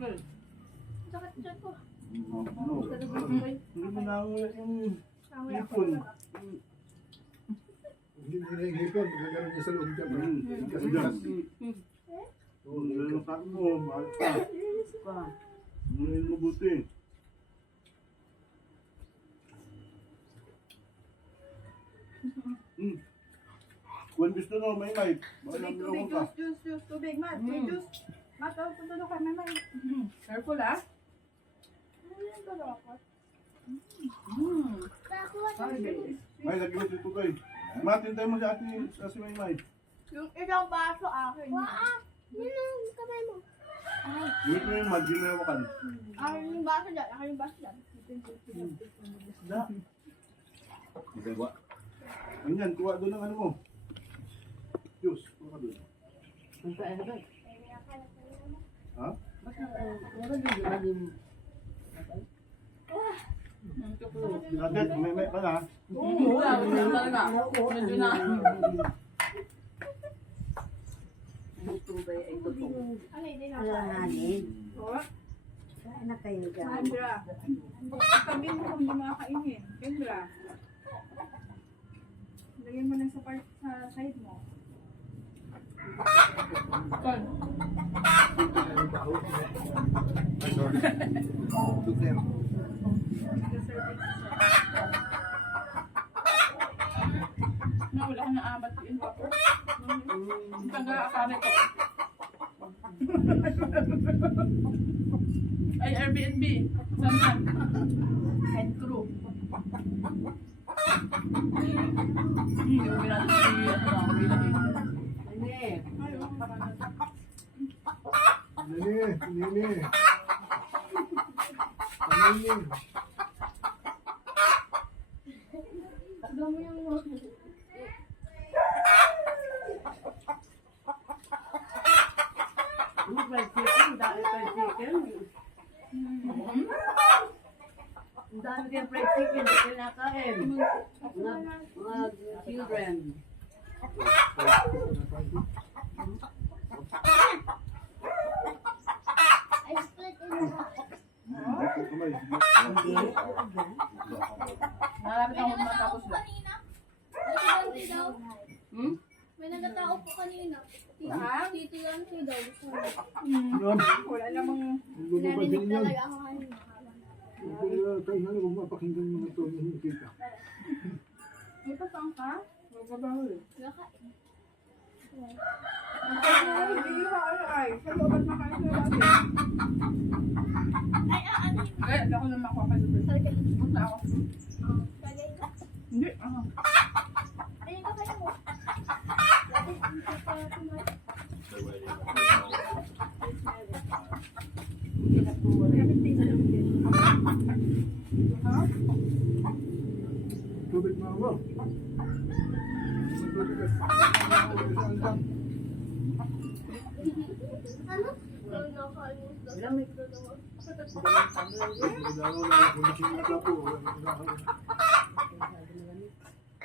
Sakit dyan ko. Hindi mo nanguya yung hipon. Hindi nila yung hipon, nagagaroon niya sa loob dyan. Kasi Yung sabi mo, mahal ka. Ngayon mo buti. Kung gusto no, may mic. Tubig, juice. Tubig, Mat. May juice. Mat, tutulog ka, may may. Careful, ah. May lagi mo dito kayo. Matintay mo si ate si may mic. Yung isang baso akin. Yun ang kamay mo. Dito yung mag, ginawakan. Akin yung baso dyan. Akin yung baso dyan. Ganyan, kuha doon ang ano mo. Juice, kuha doon. Ha? Binagat, may pa na. Wala talaga. Medyo na. Ano, hindi na. Saan na kayo dyan? Sandra. Sabi mo kung hindi makakainin. Kendra. Lagyan mo lang sa part sa side mo. Kon. Na wala ka na abat in water. Taga akala ko. Ay, Airbnb. Saan? Head crew. Yung pinatay si ano lang, bilhin. Nini. Alam mo yung Ang dami kayong fried chicken, hindi kayo nakain. Mga children. I split in half. Malapit ako matapos lang. Dito daw. Hmm? May nagatao po kanina. Dito lang siya daw. Wala namang Narinig talaga ako kanina. Kaya nga huwag mapakinggan mo na ito yung kita. may pasang ka? Magbabaho eh. Nakain. Hindi ka ay. Sa loobat makain sa natin. Ay, ano yun? Kaya ako naman ako kayo. Sarga. Punta ako. Kagay ka. Hindi. Ayun ka kayo mo. Lagi hindi ka tumayo. Tubig mo ako. Ano? Nakaalis daw.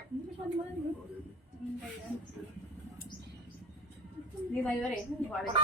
Hindi masyado malamig. Hindi ba yun eh? Hindi ko alam.